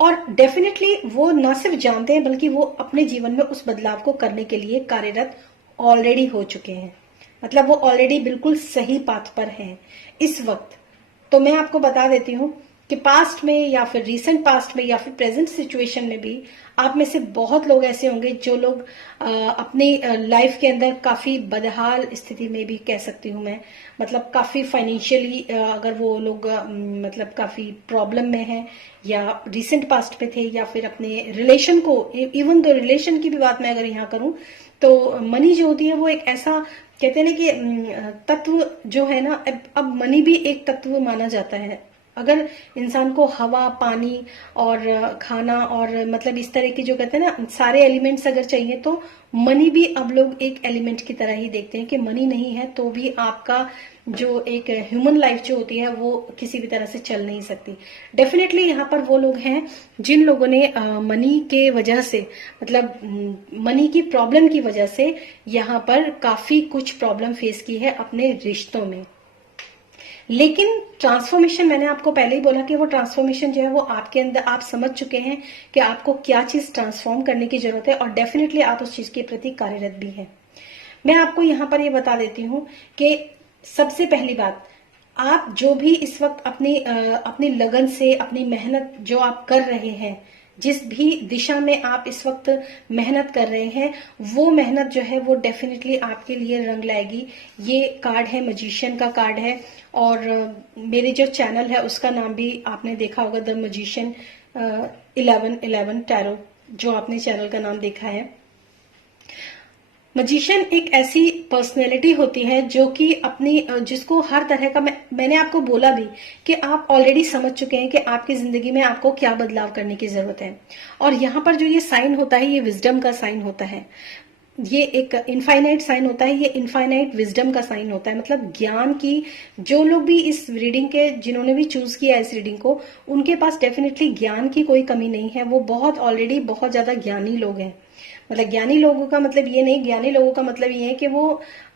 और डेफिनेटली वो न सिर्फ जानते हैं बल्कि वो अपने जीवन में उस बदलाव को करने के लिए कार्यरत ऑलरेडी हो चुके हैं। मतलब वो ऑलरेडी बिल्कुल सही पाथ पर हैं इस वक्त। तो मैं आपको बता देती हूँ कि पास्ट में या फिर रीसेंट पास्ट में या फिर प्रेजेंट सिचुएशन में भी आप में से बहुत लोग ऐसे होंगे जो लोग अपनी लाइफ के अंदर काफी बदहाल स्थिति में भी कह सकती हूँ मैं, मतलब काफी फाइनेंशियली अगर वो लोग मतलब काफी प्रॉब्लम में हैं, या रिसेंट पास्ट में थे, या फिर अपने रिलेशन को, इवन दो रिलेशन की भी बात मैं अगर यहाँ करूँ तो मनी जो होती है वो एक ऐसा कहते हैं ना कि तत्व जो है ना, अब मनी भी एक तत्व माना जाता है। अगर इंसान को हवा, पानी और खाना और मतलब इस तरह के जो कहते हैं ना सारे एलिमेंट्स अगर चाहिए, तो मनी भी अब लोग एक एलिमेंट की तरह ही देखते हैं कि मनी नहीं है तो भी आपका जो एक ह्यूमन लाइफ जो होती है वो किसी भी तरह से चल नहीं सकती। डेफिनेटली यहाँ पर वो लोग हैं जिन लोगों ने मनी के वजह से, मतलब मनी की प्रॉब्लम की वजह से यहाँ पर काफी कुछ प्रॉब्लम फेस की है अपने रिश्तों में। लेकिन ट्रांसफॉर्मेशन, मैंने आपको पहले ही बोला कि वो ट्रांसफॉर्मेशन जो है वो आपके अंदर, आप समझ चुके हैं कि आपको क्या चीज ट्रांसफॉर्म करने की जरूरत है, और डेफिनेटली आप उस चीज के प्रति कार्यरत भी हैं। मैं आपको यहाँ पर ये बता देती हूँ कि सबसे पहली बात, आप जो भी इस वक्त अपनी लगन से, अपनी मेहनत जो आप कर रहे हैं, जिस भी दिशा में आप इस वक्त मेहनत कर रहे हैं, वो मेहनत जो है वो डेफिनेटली आपके लिए रंग लाएगी। ये कार्ड है, मजिशियन का कार्ड है, और मेरे जो चैनल है उसका नाम भी आपने देखा होगा, द मजिशियन 1111 टैरो, जो आपने चैनल का नाम देखा है। मजिशियन एक ऐसी पर्सनैलिटी होती है जो कि अपनी, जिसको हर तरह का, मैंने आपको बोला भी कि आप ऑलरेडी समझ चुके हैं कि आपकी जिंदगी में आपको क्या बदलाव करने की जरूरत है। और यहाँ पर जो ये साइन होता है, ये विजडम का साइन होता है, ये एक इनफाइनाइट साइन होता है, ये इनफाइनाइट विजडम का साइन होता है। मतलब ज्ञान की, जो लोग भी इस रीडिंग के, जिन्होंने भी चूज किया इस रीडिंग को, उनके पास डेफिनेटली ज्ञान की कोई कमी नहीं है। वो ऑलरेडी बहुत ज्यादा ज्ञानी लोग हैं। मतलब ज्ञानी लोगों का मतलब ये नहीं, ज्ञानी लोगों का मतलब ये है कि वो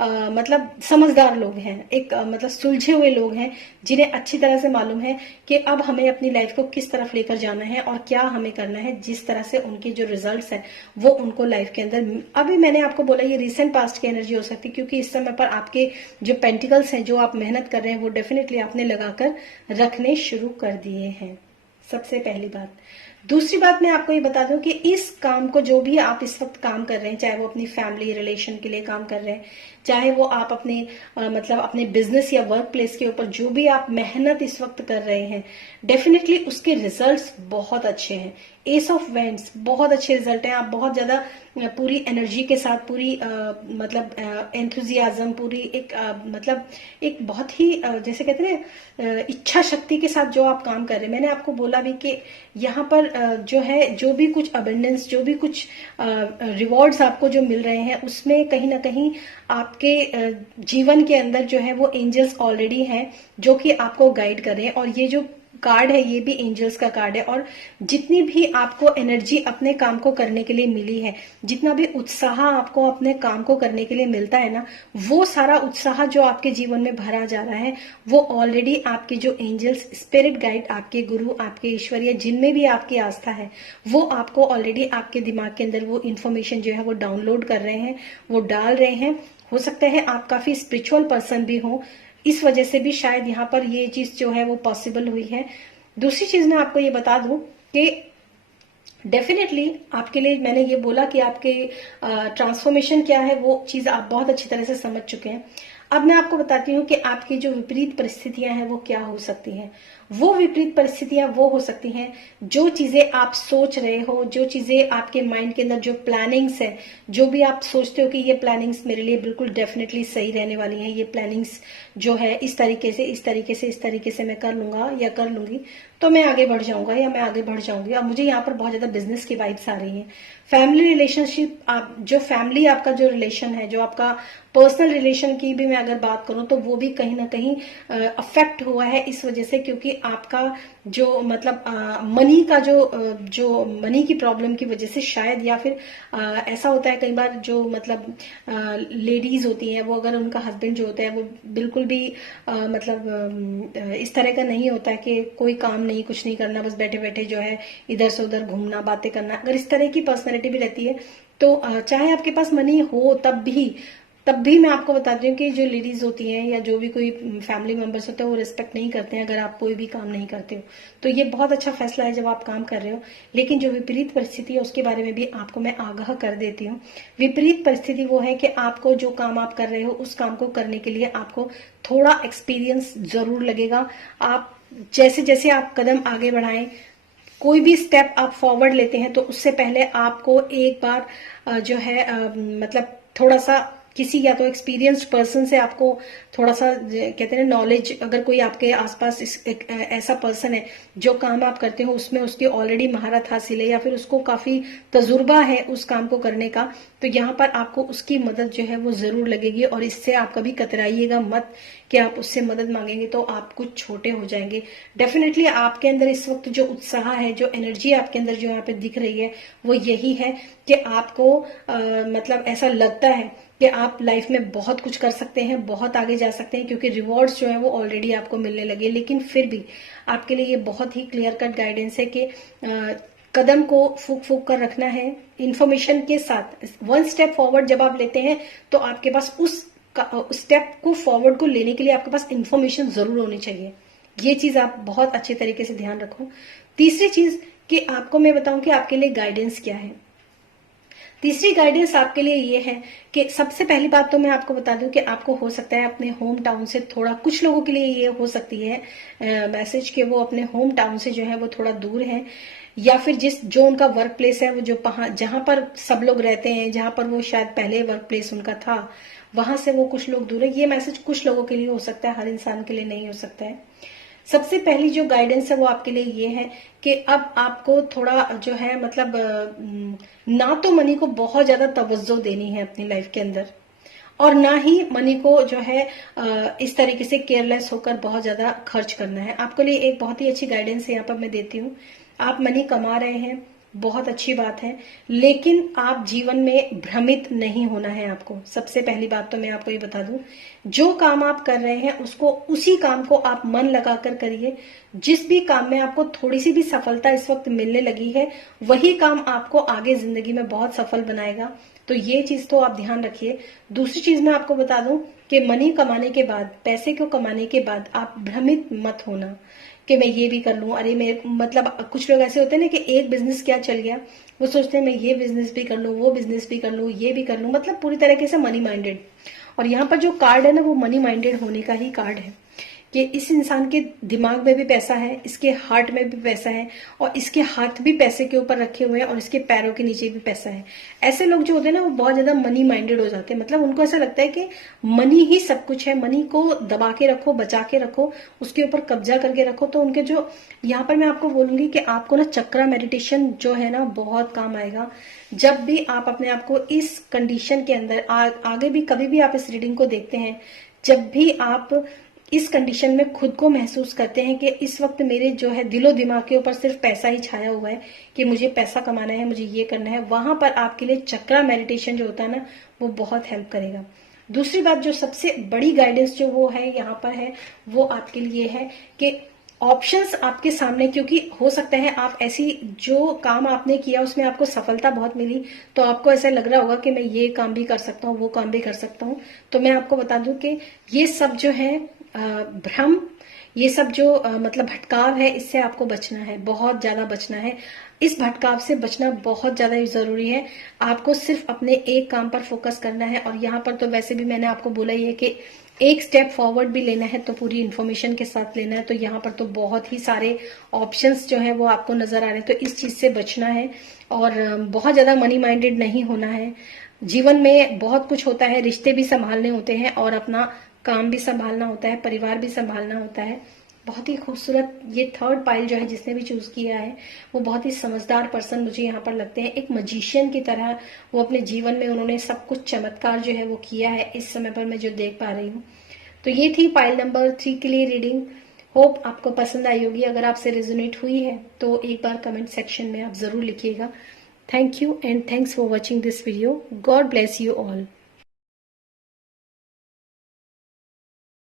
मतलब समझदार लोग हैं, एक मतलब सुलझे हुए लोग हैं, जिन्हें अच्छी तरह से मालूम है कि अब हमें अपनी लाइफ को किस तरफ लेकर जाना है और क्या हमें करना है, जिस तरह से उनके जो रिजल्ट्स हैं वो उनको लाइफ के अंदर, अभी मैंने आपको बोला ये रिसेंट पास्ट की एनर्जी हो सकती है, क्योंकि इस समय पर आपके जो पेंटिकल्स हैं, जो आप मेहनत कर रहे हैं, वो डेफिनेटली आपने लगाकर रखने शुरू कर दिए हैं। सबसे पहली बात। दूसरी बात मैं आपको ये बता दूं कि इस काम को, जो भी आप इस वक्त काम कर रहे हैं, चाहे वो अपनी फैमिली रिलेशन के लिए काम कर रहे हैं, चाहे वो आप अपने मतलब अपने बिजनेस या वर्क प्लेस के ऊपर जो भी आप मेहनत इस वक्त कर रहे हैं, डेफिनेटली उसके रिजल्ट्स बहुत अच्छे हैं। एस ऑफ वेंट्स, बहुत अच्छे रिजल्ट हैं। आप बहुत ज्यादा पूरी एनर्जी के साथ, पूरी मतलब एंथुजियाज्म, पूरी एक मतलब एक बहुत ही जैसे कहते हैं इच्छा शक्ति के साथ जो आप काम कर रहे हैं। मैंने आपको बोला भी कि यहाँ पर जो है, जो भी कुछ अबेंडेंस, जो भी कुछ रिवॉर्ड्स आपको जो मिल रहे हैं, उसमें कहीं ना कहीं आपके जीवन के अंदर जो है वो एंजल्स ऑलरेडी हैं जो कि आपको गाइड कर रहे हैं। और ये जो कार्ड है ये भी एंजल्स का कार्ड है। और जितनी भी आपको एनर्जी अपने काम को करने के लिए मिली है, जितना भी उत्साह आपको अपने काम को करने के लिए मिलता है ना, वो सारा उत्साह जो आपके जीवन में भरा जा रहा है, वो ऑलरेडी आपके जो एंजल्स, स्पिरिट गाइड, आपके गुरु, आपके ईश्वरीय, जिनमें भी आपकी आस्था है, वो आपको ऑलरेडी आपके दिमाग के अंदर वो इन्फॉर्मेशन जो है वो डाउनलोड कर रहे हैं, वो डाल रहे हैं। हो सकता है आप काफी स्पिरिचुअल पर्सन भी हो, इस वजह से भी शायद यहाँ पर ये चीज जो है वो पॉसिबल हुई है। दूसरी चीज मैं आपको ये बता दूं कि डेफिनेटली आपके लिए मैंने ये बोला कि आपके ट्रांसफॉर्मेशन क्या है, वो चीज आप बहुत अच्छी तरह से समझ चुके हैं। अब मैं आपको बताती हूँ कि आपकी जो विपरीत परिस्थितियां हैं वो क्या हो सकती हैं। वो विपरीत परिस्थितियां वो हो सकती हैं जो चीजें आप सोच रहे हो, जो चीजें आपके माइंड के अंदर जो प्लानिंग्स है, जो भी आप सोचते हो कि ये प्लानिंग्स मेरे लिए बिल्कुल डेफिनेटली सही रहने वाली हैं, ये प्लानिंग्स जो है इस तरीके से इस तरीके से इस तरीके से मैं कर लूंगा या कर लूंगी तो मैं आगे बढ़ जाऊंगा या मैं आगे बढ़ जाऊंगी। अब मुझे यहाँ पर बहुत ज्यादा बिजनेस की वाइब्स आ रही हैं। फैमिली रिलेशनशिप, आप जो फैमिली आपका जो रिलेशन है, जो आपका पर्सनल रिलेशन की भी मैं अगर बात करूं तो वो भी कहीं ना कहीं अफेक्ट हुआ है इस वजह से, क्योंकि आपका जो मतलब मनी का जो मनी की प्रॉब्लम की वजह से शायद, या फिर ऐसा होता है कई बार जो मतलब लेडीज होती हैं, वो अगर उनका हस्बैंड जो होता है वो बिल्कुल भी मतलब इस तरह का नहीं होता है कि कोई काम नहीं, कुछ नहीं करना, बस बैठे बैठे जो है इधर से उधर घूमना, बातें करना, अगर इस तरह की पर्सनैलिटी भी रहती है तो चाहे आपके पास मनी हो तब भी मैं आपको बताती हूँ कि जो लेडीज होती हैं या जो भी कोई फैमिली मेंबर्स होते हैं वो रिस्पेक्ट नहीं करते हैं अगर आप कोई भी काम नहीं करते हो। तो ये बहुत अच्छा फैसला है जब आप काम कर रहे हो। लेकिन जो विपरीत परिस्थिति है उसके बारे में भी आपको मैं आगाह कर देती हूँ। विपरीत परिस्थिति वो है कि आपको जो काम आप कर रहे हो उस काम को करने के लिए आपको थोड़ा एक्सपीरियंस जरूर लगेगा। आप जैसे जैसे आप कदम आगे बढ़ाएं, कोई भी स्टेप आप फॉरवर्ड लेते हैं तो उससे पहले आपको एक बार जो है मतलब थोड़ा सा किसी या तो एक्सपीरियंस्ड पर्सन से आपको थोड़ा सा कहते हैं नॉलेज, अगर कोई आपके आसपास एक ऐसा पर्सन है जो काम आप करते हो उसमें उसकी ऑलरेडी महारत हासिल है या फिर उसको काफी तजुर्बा है उस काम को करने का, तो यहाँ पर आपको उसकी मदद जो है वो जरूर लगेगी। और इससे आप कभी कतराइएगा मत कि आप उससे मदद मांगेंगे तो आप कुछ छोटे हो जाएंगे। डेफिनेटली आपके अंदर इस वक्त जो उत्साह है, जो एनर्जी आपके अंदर जो यहाँ पे दिख रही है वो यही है कि आपको मतलब ऐसा लगता है कि आप लाइफ में बहुत कुछ कर सकते हैं, बहुत आगे जा सकते हैं, क्योंकि रिवॉर्ड्स जो है वो ऑलरेडी आपको मिलने लगे। लेकिन फिर भी आपके लिए ये बहुत ही क्लियर कट गाइडेंस है कि कदम को फूक फूक कर रखना है इंफॉर्मेशन के साथ। वन स्टेप फॉरवर्ड जब आप लेते हैं तो आपके पास उस स्टेप को फॉरवर्ड को लेने के लिए आपके पास इंफॉर्मेशन जरूर होनी चाहिए। ये चीज आप बहुत अच्छे तरीके से ध्यान रखो। तीसरी चीज कि आपको मैं बताऊं कि आपके लिए गाइडेंस क्या है। तीसरी गाइडेंस आपके लिए ये है कि सबसे पहली बात तो मैं आपको बता दूं कि आपको हो सकता है अपने होम टाउन से थोड़ा, कुछ लोगों के लिए ये हो सकती है मैसेज कि वो अपने होम टाउन से जो है वो थोड़ा दूर है, या फिर जो उनका वर्क प्लेस है वो जो जहां पर सब लोग रहते हैं, जहां पर वो शायद पहले वर्क प्लेस उनका था, वहां से वो कुछ लोग दूर है। ये मैसेज कुछ लोगों के लिए हो सकता है, हर इंसान के लिए नहीं हो सकता है। सबसे पहली जो गाइडेंस है वो आपके लिए ये है कि अब आपको थोड़ा जो है मतलब ना तो मनी को बहुत ज्यादा तवज्जो देनी है अपनी लाइफ के अंदर, और ना ही मनी को जो है इस तरीके से केयरलेस होकर बहुत ज्यादा खर्च करना है। आपके लिए एक बहुत ही अच्छी गाइडेंस यहाँ पर मैं देती हूँ। आप मनी कमा रहे हैं, बहुत अच्छी बात है, लेकिन आप जीवन में भ्रमित नहीं होना है आपको। सबसे पहली बात तो मैं आपको ये बता दूं, जो काम आप कर रहे हैं उसको, उसी काम को आप मन लगाकर करिए। जिस भी काम में आपको थोड़ी सी भी सफलता इस वक्त मिलने लगी है वही काम आपको आगे जिंदगी में बहुत सफल बनाएगा। तो ये चीज तो आप ध्यान रखिए। दूसरी चीज मैं आपको बता दूं कि मनी कमाने के बाद, पैसे को कमाने के बाद आप भ्रमित मत होना कि मैं ये भी कर लूं, अरे मैं मतलब कुछ लोग ऐसे होते हैं ना कि एक बिजनेस क्या चल गया, वो सोचते हैं मैं ये बिजनेस भी कर लूं, वो बिजनेस भी कर लूं, ये भी कर लूं, मतलब पूरी तरीके से मनी माइंडेड। और यहाँ पर जो कार्ड है ना वो मनी माइंडेड होने का ही कार्ड है कि इस इंसान के दिमाग में भी पैसा है, इसके हार्ट में भी पैसा है, और इसके हाथ भी पैसे के ऊपर रखे हुए हैं और इसके पैरों के नीचे भी पैसा है। ऐसे लोग जो होते हैं ना वो बहुत ज्यादा मनी माइंडेड हो जाते हैं। मतलब उनको ऐसा लगता है कि मनी ही सब कुछ है, मनी को दबा के रखो, बचा के रखो, उसके ऊपर कब्जा करके रखो। तो उनके जो यहाँ पर मैं आपको बोलूंगी कि आपको ना चक्रा मेडिटेशन जो है ना बहुत काम आएगा। जब भी आप अपने आप को इस कंडीशन के अंदर आगे भी कभी भी आप इस रीडिंग को देखते हैं, जब भी आप इस कंडीशन में खुद को महसूस करते हैं कि इस वक्त मेरे जो है दिलो दिमाग के ऊपर सिर्फ पैसा ही छाया हुआ है कि मुझे पैसा कमाना है, मुझे ये करना है, वहां पर आपके लिए चक्रा मेडिटेशन जो होता है ना वो बहुत हेल्प करेगा। दूसरी बात जो सबसे बड़ी गाइडेंस जो वो है यहाँ पर है, वो आपके लिए है कि ऑप्शंस आपके सामने, क्योंकि हो सकता है आप ऐसी जो काम आपने किया उसमें आपको सफलता बहुत मिली, तो आपको ऐसा लग रहा होगा कि मैं ये काम भी कर सकता हूँ, वो काम भी कर सकता हूँ। तो मैं आपको बता दूं कि ये सब जो है भ्रम, ये सब जो मतलब भटकाव है, इससे आपको बचना है, बहुत ज्यादा बचना है। इस भटकाव से बचना बहुत ज्यादा जरूरी है। आपको सिर्फ अपने एक काम पर फोकस करना है। और यहाँ पर तो वैसे भी मैंने आपको बोला ही है कि एक स्टेप फॉरवर्ड भी लेना है तो पूरी इन्फॉर्मेशन के साथ लेना है। तो यहाँ पर तो बहुत ही सारे ऑप्शंस जो है वो आपको नजर आ रहे हैं। तो इस चीज से बचना है और बहुत ज्यादा मनी माइंडेड नहीं होना है। जीवन में बहुत कुछ होता है, रिश्ते भी संभालने होते हैं और अपना काम भी संभालना होता है, परिवार भी संभालना होता है। बहुत ही खूबसूरत ये थर्ड पाइल जो है जिसने भी चूज किया है वो बहुत ही समझदार पर्सन मुझे यहाँ पर लगते हैं। एक मजिशियन की तरह वो अपने जीवन में उन्होंने सब कुछ चमत्कार जो है वो किया है इस समय पर मैं जो देख पा रही हूँ। तो ये थी पाइल नंबर 3 के लिए रीडिंग। होप आपको पसंद आई होगी। अगर आपसे रेजोनेट हुई है तो एक बार कमेंट सेक्शन में आप जरूर लिखिएगा। Thank you and thanks for watching this video. God bless you all.